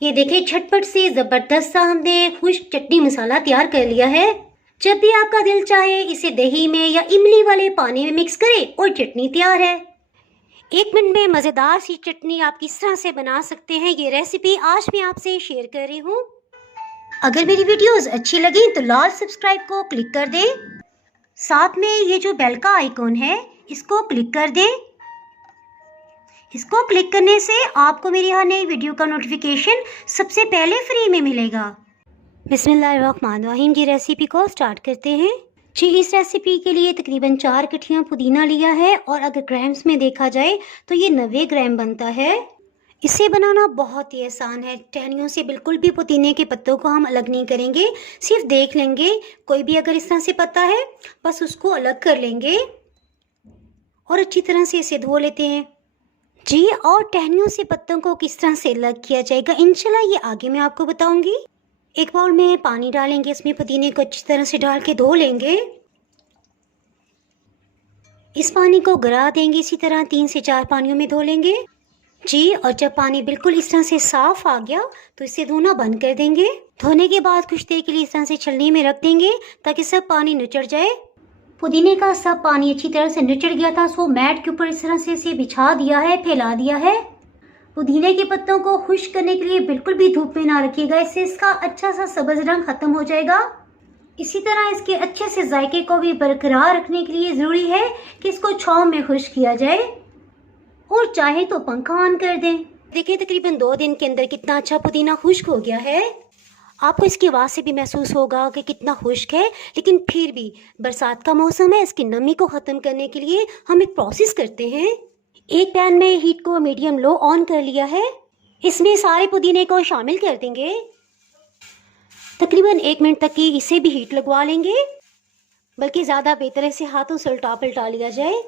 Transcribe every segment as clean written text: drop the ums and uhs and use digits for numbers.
ये देखिए झटपट से जबरदस्त सा हमने खुश्क चटनी मसाला तैयार कर लिया है। जब भी आपका दिल चाहे इसे दही में या इमली वाले पानी में मिक्स करें और चटनी तैयार है। 1 मिनट में मज़ेदार सी चटनी आप किस तरह से बना सकते हैं ये रेसिपी आज मैं आपसे शेयर कर रही हूँ। अगर मेरी वीडियोस अच्छी लगी तो लाल सब्सक्राइब को क्लिक कर दें। साथ में ये जो बेल का आइकॉन है इसको क्लिक कर दें। इसको क्लिक करने से आपको मेरी हर नई वीडियो का नोटिफिकेशन सबसे पहले फ्री में मिलेगा। बिस्मिल्लाहिर्रहमानिर्रहीम जी रेसिपी को स्टार्ट करते हैं। जी इस रेसिपी के लिए तकरीबन 4 कट्टियाँ पुदीना लिया है और अगर ग्राम्स में देखा जाए तो ये 90 ग्राम बनता है। इसे बनाना बहुत ही आसान है। टहनियों से बिल्कुल भी पुदीने के पत्तों को हम अलग नहीं करेंगे, सिर्फ देख लेंगे। कोई भी अगर इस तरह से पत्ता है बस उसको अलग कर लेंगे और अच्छी तरह से इसे धो लेते हैं। जी और टहनियों से पत्तों को किस तरह से अलग किया जाएगा इंशाल्लाह ये आगे मैं आपको बताऊंगी। एक बाउल में पानी डालेंगे, इसमें पुदीने को अच्छी तरह से डाल के धो लेंगे। इस पानी को गिरा देंगे, इसी तरह 3 से 4 पानियों में धो लेंगे। जी और जब पानी बिल्कुल इस तरह से साफ आ गया तो इसे धोना बंद कर देंगे। धोने के बाद कुछ देर के लिए इस तरह से छलनी में रख देंगे ताकि सब पानी निचड़ जाए। पुदीने का सब पानी अच्छी तरह से निचड़ गया था, सो मैट के ऊपर इस तरह से इसे बिछा दिया है, फैला दिया है। पुदीने के पत्तों को खुश्क करने के लिए बिल्कुल भी धूप में ना रखिएगा, इससे इसका अच्छा सा सब्ज रंग खत्म हो जाएगा। इसी तरह इसके अच्छे से जायके को भी बरकरार रखने के लिए ज़रूरी है कि इसको छांव में खुश्क किया जाए और चाहे तो पंखा ऑन कर दें। देखिए तकरीबन 2 दिन के अंदर कितना अच्छा पुदीना खुश्क हो गया है। आपको इसकी आवाज़ से भी महसूस होगा कि कितना खुश्क है, लेकिन फिर भी बरसात का मौसम है, इसकी नमी को ख़त्म करने के लिए हम एक प्रोसेस करते हैं। एक पैन में हीट को मीडियम लो ऑन कर लिया है, इसमें सारे पुदीने को शामिल कर देंगे। तकरीबन 1 मिनट तक की इसे भी हीट लगवा लेंगे, बल्कि ज़्यादा बेहतर है इसे हाथों से उल्टा पलटा लिया जाए।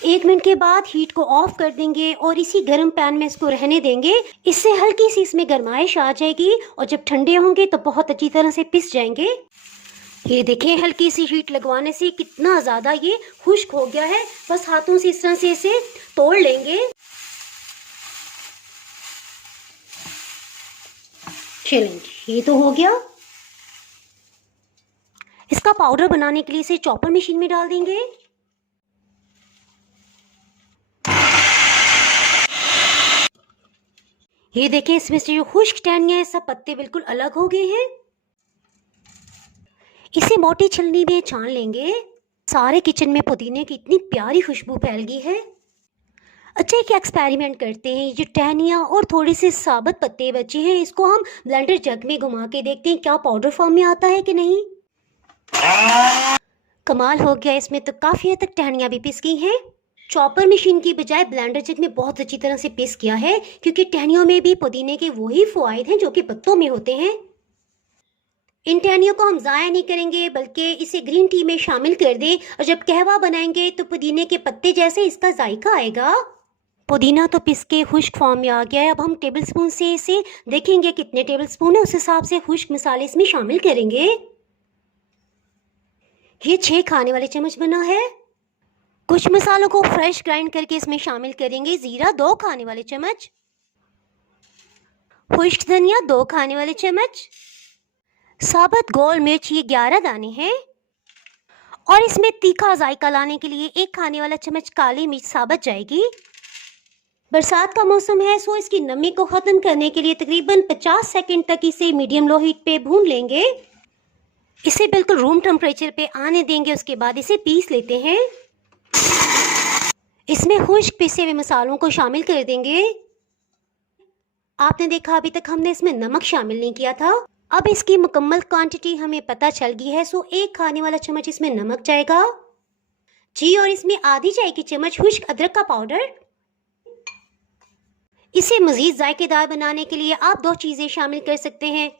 1 मिनट के बाद हीट को ऑफ कर देंगे और इसी गर्म पैन में इसको रहने देंगे। इससे हल्की सी इसमें गर्माइश आ जाएगी और जब ठंडे होंगे तो बहुत अच्छी तरह से पिस जाएंगे। ये देखिए हल्की सी हीट लगवाने से कितना ज़्यादा ये खुश्क हो गया है। बस हाथों से इस तरह से इसे तोड़ लेंगे। चलें ये तो हो गया। इसका पाउडर बनाने के लिए इसे चॉपर मशीन में डाल देंगे। ये देखिए इसमें से जो खुश्क टहनियाँ हैं सब पत्ते बिल्कुल अलग हो गए हैं। इसे मोटी छलनी में छान लेंगे। सारे किचन में पुदीने की इतनी प्यारी खुशबू फैल गई है। अच्छा एक एक्सपेरिमेंट करते हैं। ये जो टहनियाँ और थोड़े से साबुत पत्ते बचे हैं इसको हम ब्लेंडर जग में घुमा के देखते हैं क्या पाउडर फॉर्म में आता है कि नहीं। कमाल हो गया, इसमें तो काफ़ी हद तक टहनियाँ भी पिस गई हैं। चॉपर मशीन की बजाय ब्लेंडर जग में बहुत अच्छी तरह से पिस किया है, क्योंकि टहनियों में भी पुदीने के वही फ़वाइद हैं जो कि पत्तों में होते हैं। इन टहनियों को हम ज़ाया नहीं करेंगे, बल्कि इसे ग्रीन टी में शामिल कर दें और जब कहवा बनाएंगे तो पुदीने के पत्ते जैसे इसका जायका आएगा। पुदीना तो पिस के खुश्क फॉर्म में आ गया है। अब हम टेबल स्पून से इसे देखेंगे कितने टेबल स्पून है, उस हिसाब से खुश्क मसाले इसमें शामिल करेंगे। ये 6 खाने वाले चम्मच बना है। कुछ मसालों को फ्रेश ग्राइंड करके इसमें शामिल करेंगे। जीरा 2 खाने वाले चम्मच, खुश्क धनिया 2 खाने वाले चम्मच, साबुत गोल मिर्च ये 11 दाने हैं और इसमें तीखा जायका लाने के लिए 1 खाने वाला चम्मच काली मिर्च साबुत जाएगी। बरसात का मौसम है, सो इसकी नमी को ख़त्म करने के लिए तकरीबन 50 सेकंड तक इसे मीडियम लो हीट पे भून लेंगे। इसे बिल्कुल रूम टेम्परेचर पे आने देंगे, उसके बाद इसे पीस लेते हैं। इसमें खुश्क पिसे हुए मसालों को शामिल कर देंगे। आपने देखा अभी तक हमने इसमें नमक शामिल नहीं किया था। अब इसकी मुकम्मल क्वांटिटी हमें पता चल गई है, सो 1 खाने वाला चम्मच इसमें नमक जाएगा जी और इसमें आधी चाय की चम्मच खुश्क अदरक का पाउडर। इसे मज़ीद जायकेदार बनाने के लिए आप 2 चीज़ें शामिल कर सकते हैं।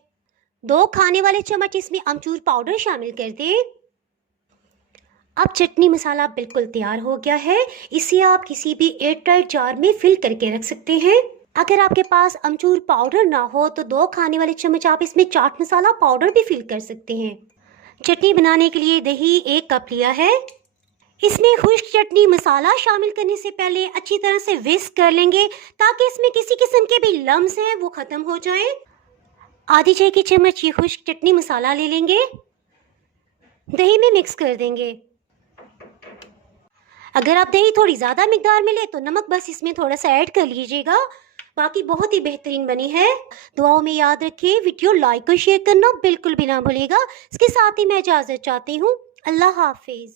2 खाने वाले चम्मच इसमें अमचूर पाउडर शामिल कर दें। अब चटनी मसाला बिल्कुल तैयार हो गया है। इसे आप किसी भी एयरटाइट जार में फिल करके रख सकते हैं। अगर आपके पास अमचूर पाउडर ना हो तो 2 खाने वाले चम्मच आप इसमें चाट मसाला पाउडर भी फिल कर सकते हैं। चटनी बनाने के लिए दही 1 कप लिया है। इसमें खुश्क चटनी मसाला शामिल करने से पहले अच्छी तरह से विस्क कर लेंगे ताकि इसमें किसी किस्म के भी लम्स हैं वो ख़त्म हो जाएं। आधी चाय की चम्मच ये खुश्क चटनी मसाला ले लेंगे, दही में मिक्स कर देंगे। अगर आप दही थोड़ी ज़्यादा मिकदार में ले तो नमक बस इसमें थोड़ा सा ऐड कर लीजिएगा। बाकी बहुत ही बेहतरीन बनी है। दुआओं में याद रखिए, वीडियो लाइक और शेयर करना बिल्कुल भी ना भूलिएगा। इसके साथ ही मैं इजाज़त चाहती हूँ। अल्लाह हाफिज़।